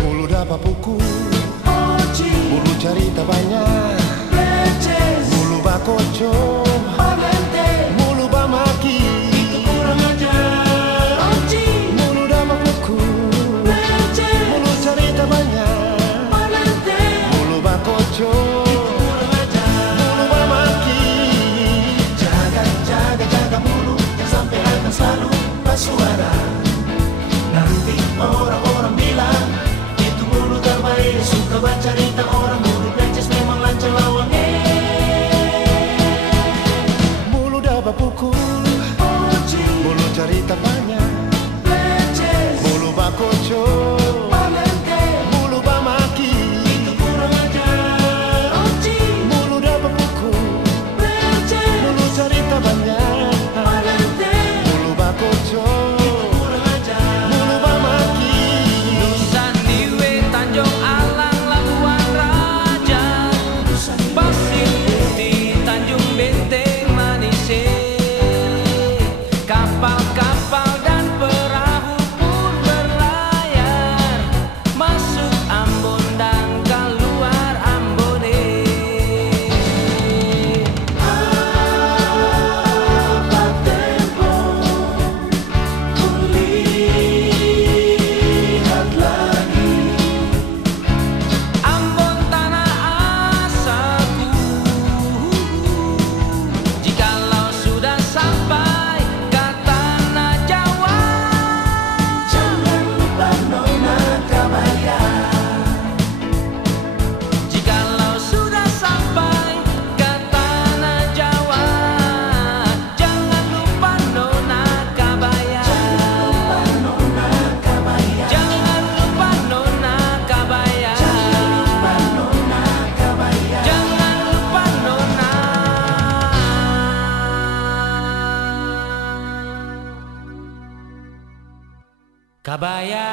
Mulu dapat buku, mulu cerita banyak, mulu bakoco, mulu bamaki, itu kurang ajar. Mulu dapat buku, mulu cerita banyak, mulu bakoco, mulu bamaki. Jaga mulu, sampai akan selalu bersuara. Nanti orang-orang bilang itu mulut terbaik, suka baca cerita orang. Mulut neces memang lancar lawannya. Mulut dapat pukul, mulut cerita banyak, mulut bakoco, mulut bamaki, itu kurang ajar. Mulut dapat pukul, mulut cerita banyak, mulut bakoco. Kapal dan perahu pun berlayar masuk Ambon dan keluar Ambon. Apa tempo kulihat lagi Ambon tanah asalku. Jikalau sudah sampai Kabaya.